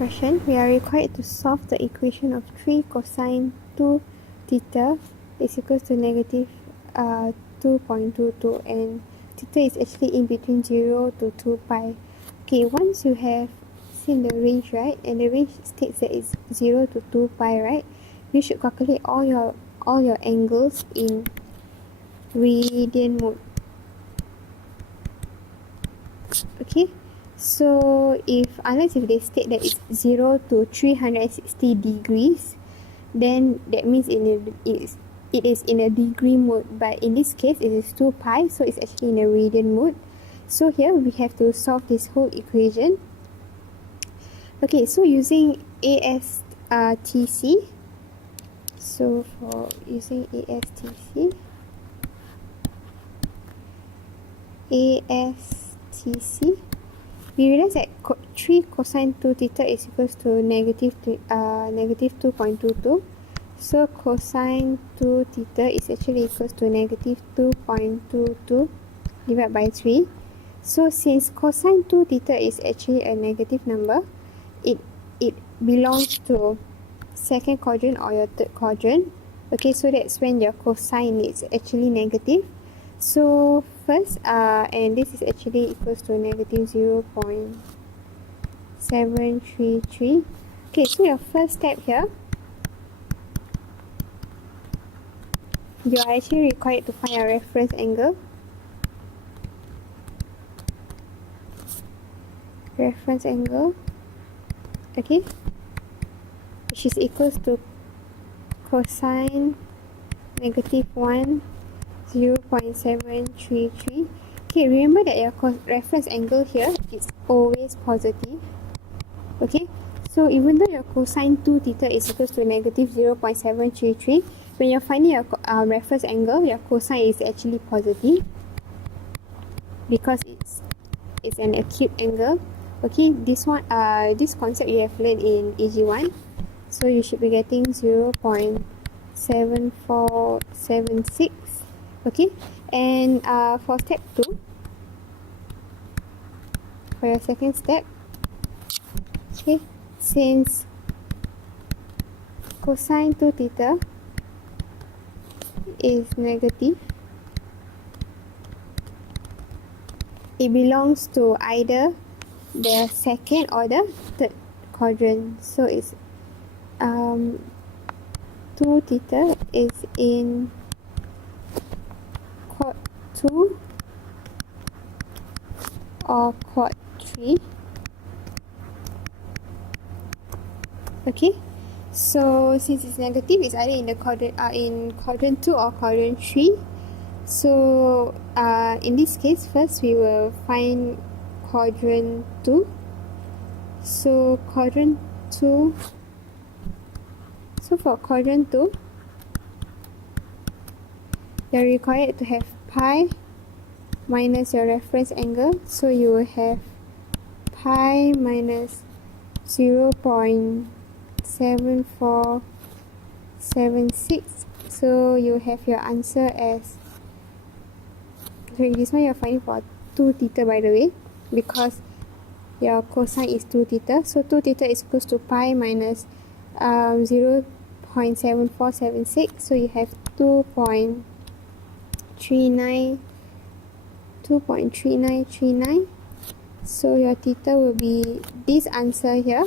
question, we are required to solve the equation of 3 cosine 2 theta is equals to negative 2.22, and theta is actually in between 0 to 2 pi. Okay, once you have seen the range, right, and the range states that it's 0 to 2 pi, right, you should calculate all your angles in radian mode. Okay, so unless if they state that it's 0 to 360 degrees, then that means it is in a degree mode, but in this case it is 2 pi, so it's actually in a radian mode. So here we have to solve this whole equation. Okay, so using ASTC, so for using ASTC, we realize that 3 cosine 2 theta is equals to negative 2.22. So cosine 2 theta is actually equals to negative 2.22 divided by 3. So since cosine 2 theta is actually a negative number, it belongs to second quadrant or your third quadrant. Okay, so that's when your cosine is actually negative. So first, and this is actually equals to negative 0.733. Okay, so your first step here, you are actually required to find a reference angle. Okay, which is equals to cosine negative 0.733. Okay, remember that your reference angle here is always positive. Okay, so even though your cosine 2 theta is equals to negative 0.733, when you're finding your reference angle, your cosine is actually positive because it's an acute angle. Okay, this concept you have learned in AG1, so you should be getting 0.7476. Okay, and for step 2, for your second step, okay, since cosine 2 theta is negative, it belongs to either the second or the third quadrant. So it's 2 theta is in quad 2 or quad 3. Okay, so since it's negative, it's either in the quadrant 2 or quadrant 3. So in this case, first we will find quadrant 2. So quadrant 2, so for quadrant 2, you're required to have pi minus your reference angle, so you will have pi minus 0.7476. so you have your answer as, this one you're finding for 2 theta, by the way, because your cosine is 2 theta, so 2 theta is equals to pi minus 0.7476, so you have 2.3939. So your theta will be this answer here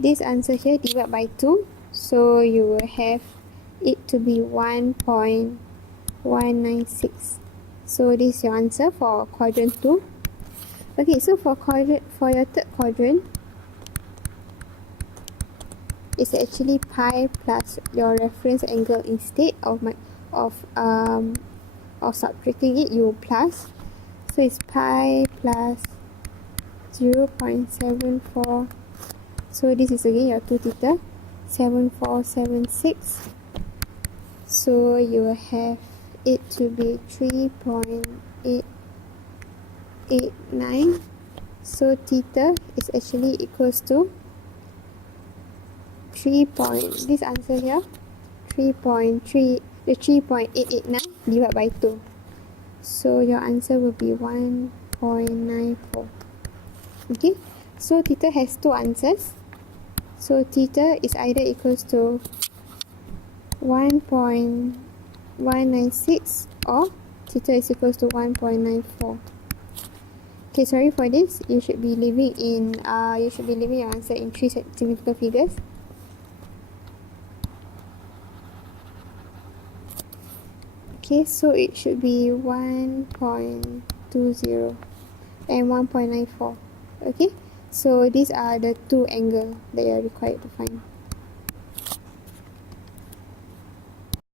divided by 2, so you will have it to be 1.196. so this is your answer for quadrant 2. Okay, so for your third quadrant, it's actually pi plus your reference angle. Instead of subtracting it, you plus, so it's pi plus 0.74, so this is again your 2 theta, 7476, so you will have it to be 3.889. so theta is actually equals to 3.889 divided by 2, so your answer will be 1.94. Okay, So theta has two answers. So theta is either equals to 1.196 or theta is equals to 1.94. Okay, sorry for this. You should be leaving your answer in 3 symmetrical figures. Okay, so it should be 1.20 and 1.94. Okay, so these are the two angles that you are required to find.